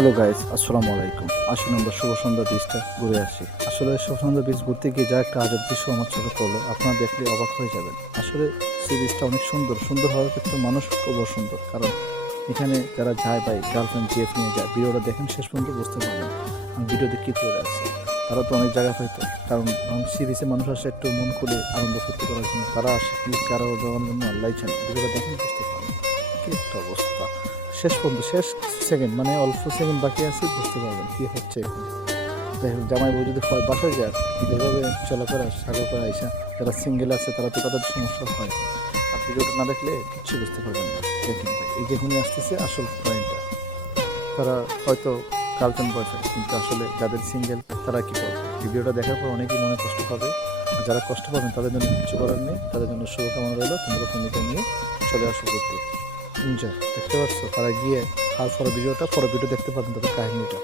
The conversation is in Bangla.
হ্যালো গাইস, আসসালামু আলাইকুম। আসুন আমরা শুভ সন্ধ্যা বীজটা ঘুরে আসি। আসলে শুভ সন্ধ্যা বীজ ঘুরতে গিয়ে যা একটা আজব দৃশ্য আমার চোখে পড়লো, আপনারা দেখলে অবাক হয়ে যাবেন। আসলে সেই বীজটা অনেক সুন্দর সুন্দর হওয়ার ক্ষেত্রে মানুষ খুব সুন্দর, কারণ এখানে যারা যায় ভাই গার্লফ্রেন্ড জিএফ নিয়ে যায়, ভিডিওটা দেখেন শেষ পর্যন্ত বুঝতে পারবেন আমি ভিডিওতে কী করে আসছি। তারা তো অনেক জায়গা হয়তো, কারণ সি বিচে মানুষ আসে একটু মন খুলে আনন্দ ফুর্তি করার জন্য, তারা আসে কি কারো যাওয়ার জন্য আল্লাহ চান। ভিডিওটা দেখেন বুঝতে পারবেন কী একটা অবস্থা। শেষ পর্যন্ত শেষ সেকেন্ড, মানে অল্প সেকেন্ড বাকি আছে, বুঝতে পারবেন কী হচ্ছে এখন। দেখেন জামাই বউ যদি হয় বাসায় যায়, যেভাবে চলাফেরা সাগর করে আইসা, যারা সিঙ্গেল আছে তারা তো তাদের সমস্যা হয়। আর ভিডিওটা না দেখলে কিচ্ছু বুঝতে পারবেন না। দেখেন ভাই, এই যেখানে আসতেছে আসল পয়েন্টটা। তারা হয়তো গার্লফ্রেন্ড বয়ফ্রেন্ড, কিন্তু আসলে যাদের সিঙ্গেল তারা কী করবে। ভিডিওটা দেখার পর অনেকেই মনে কষ্ট পাবে, আর যারা কষ্ট পাবেন তাদের জন্য কিচ্ছু করার নেই, তাদের জন্য শুভকামনা রইল। তোমরা ফ্যামিলিকে নিয়ে চলে আসো ঘুরতে। এনজয়। দেখতে পাচ্ছ তারা গিয়ে, আর পরে ভিডিওটা, পরে ভিডিও দেখতে পাবেন তাদের কাহিনীটা।